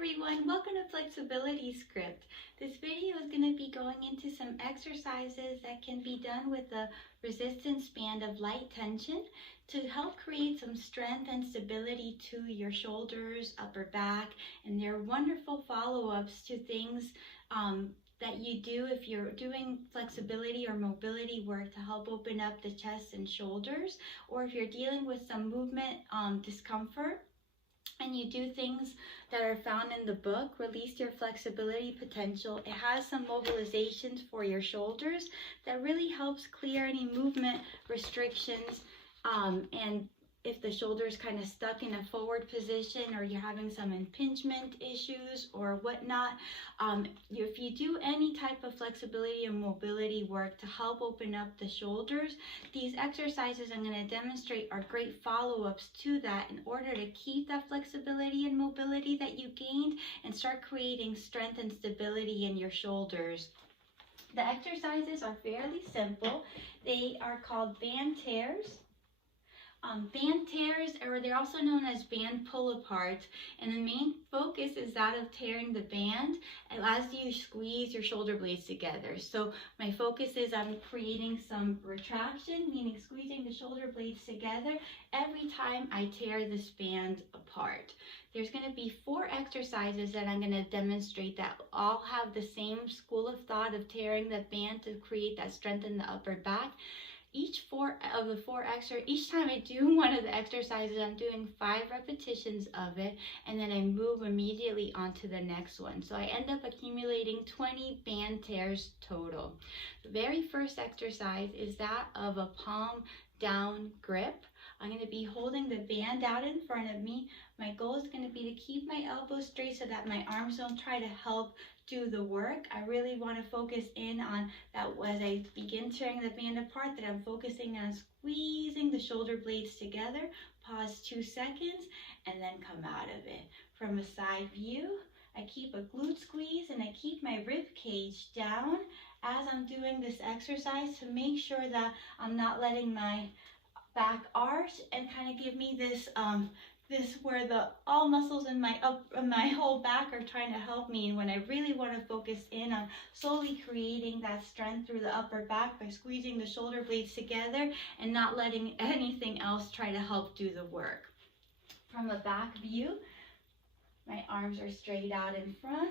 everyone, welcome to Flexibility Script. This video is going to be going into some exercises that can be done with the resistance band of light tension to help create some strength and stability to your shoulders, upper back, and they're wonderful follow-ups to things that you do if you're doing flexibility or mobility work to help open up the chest and shoulders, or if you're dealing with some movement discomfort and you do things that are found in the book, Release Your Flexibility Potential. It has some mobilizations for your shoulders that really helps clear any movement restrictions, and if the shoulder's kind of stuck in a forward position or you're having some impingement issues or whatnot, if you do any type of flexibility and mobility work to help open up the shoulders, these exercises I'm going to demonstrate are great follow-ups to that in order to keep that flexibility and mobility that you gained and start creating strength and stability in your shoulders. The exercises are fairly simple. They are called band tears. Band tears, or they're also known as band pull-aparts, and the main focus is that of tearing the band as you squeeze your shoulder blades together. So my focus is on creating some retraction, meaning squeezing the shoulder blades together every time I tear this band apart. There's going to be 4 exercises that I'm going to demonstrate that all have the same school of thought of tearing the band to create that strength in the upper back. Each time I do one of the exercises, I'm doing 5 repetitions of it, and then I move immediately onto the next one. So I end up accumulating 20 band tears total. The very first exercise is that of a palm down grip. I'm going to be holding the band out in front of me. My goal is going to be to keep my elbows straight so that my arms don't try to help do the work. I really want to focus in on that as I begin tearing the band apart, that I'm focusing on squeezing the shoulder blades together. Pause 2 seconds and then come out of it. From a side view, I keep a glute squeeze and I keep my rib cage down as I'm doing this exercise to make sure that I'm not letting my back arch and kind of give me this where all muscles in my whole back are trying to help me, and when I really want to focus in on slowly creating that strength through the upper back by squeezing the shoulder blades together and not letting anything else try to help do the work. From a back view, my arms are straight out in front.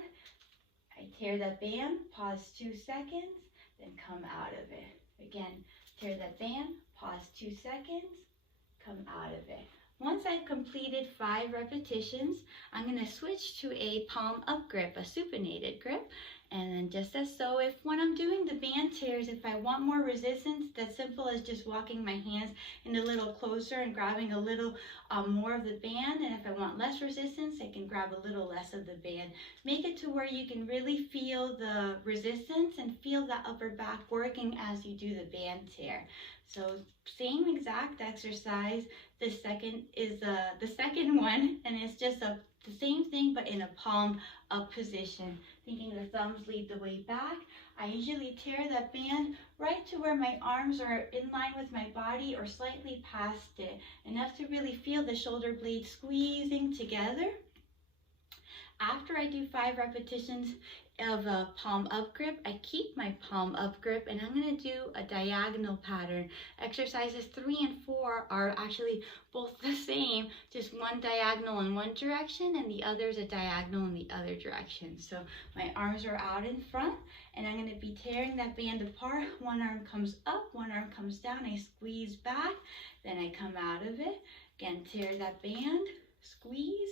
I tear that band, pause 2 seconds, then come out of it. Again, tear that band, pause 2 seconds, come out of it. Once I've completed 5 repetitions, I'm going to switch to a palm up grip, a supinated grip. And then just as so, when I'm doing the band tears, if I want more resistance, that's simple as just walking my hands in a little closer and grabbing a little more of the band. And if I want less resistance, I can grab a little less of the band. Make it to where you can really feel the resistance and feel that upper back working as you do the band tear. So same exact exercise. The second is the second one, and it's just the same thing but in a palm up position. Thinking the thumbs lead the way back. I usually tear that band right to where my arms are in line with my body or slightly past it, enough to really feel the shoulder blades squeezing together. After I do 5 repetitions of a palm up grip, I keep my palm up grip and I'm going to do a diagonal pattern. Exercises 3 and 4 are actually both the same, just one diagonal in one direction and the other is a diagonal in the other direction. So my arms are out in front and I'm going to be tearing that band apart. One arm comes up, one arm comes down, I squeeze back, then I come out of it. Again, tear that band, squeeze,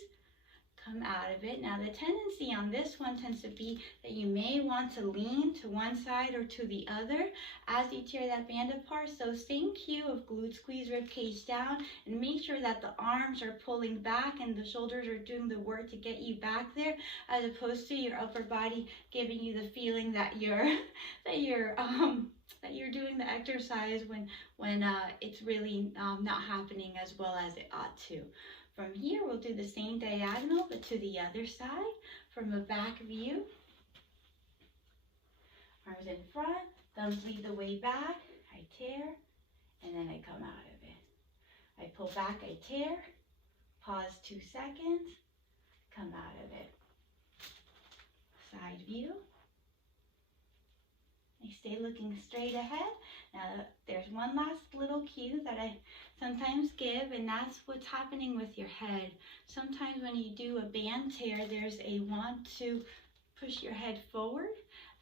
come out of it. Now the tendency on this one tends to be that you may want to lean to one side or to the other as you tear that band apart. So same cue of glute squeeze, rib cage down, and make sure that the arms are pulling back and the shoulders are doing the work to get you back there, as opposed to your upper body giving you the feeling that you're doing the exercise when it's really not happening as well as it ought to. From here, we'll do the same diagonal, but to the other side. From a back view, arms in front, thumbs lead the way back. I tear, and then I come out of it. I pull back, I tear, pause 2 seconds, come out of it. Side view. I stay looking straight ahead. Now, there's one last little cue that I sometimes give, and that's what's happening with your head. Sometimes when you do a band tear, there's a want to push your head forward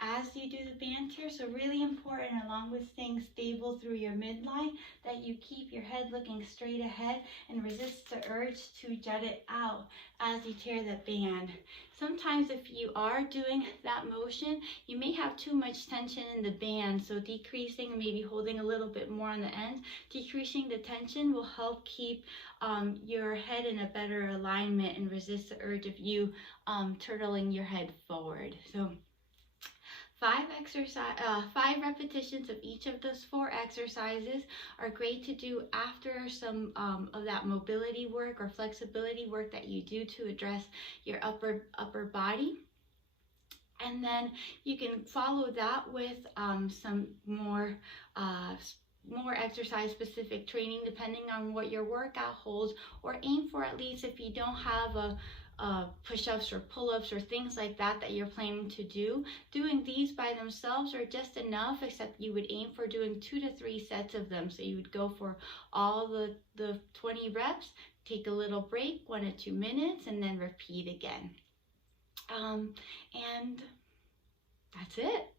as you do the band tear. So really important, along with staying stable through your midline, that you keep your head looking straight ahead and resist the urge to jut it out as you tear the band. Sometimes if you are doing that motion, you may have too much tension in the band, so decreasing and maybe holding a little bit more on the end, decreasing the tension will help keep your head in a better alignment and resist the urge of you turtling your head forward. So 5 repetitions of each of those 4 exercises are great to do after some of that mobility work or flexibility work that you do to address your upper body. And then you can follow that with some more exercise specific training depending on what your workout holds, or aim for, at least if you don't have push-ups or pull-ups or things like that that you're planning to do, doing these by themselves are just enough, except you would aim for doing 2 to 3 sets of them. So you would go for all the 20 reps, take a little break, 1 to 2 minutes, and then repeat again. And that's it.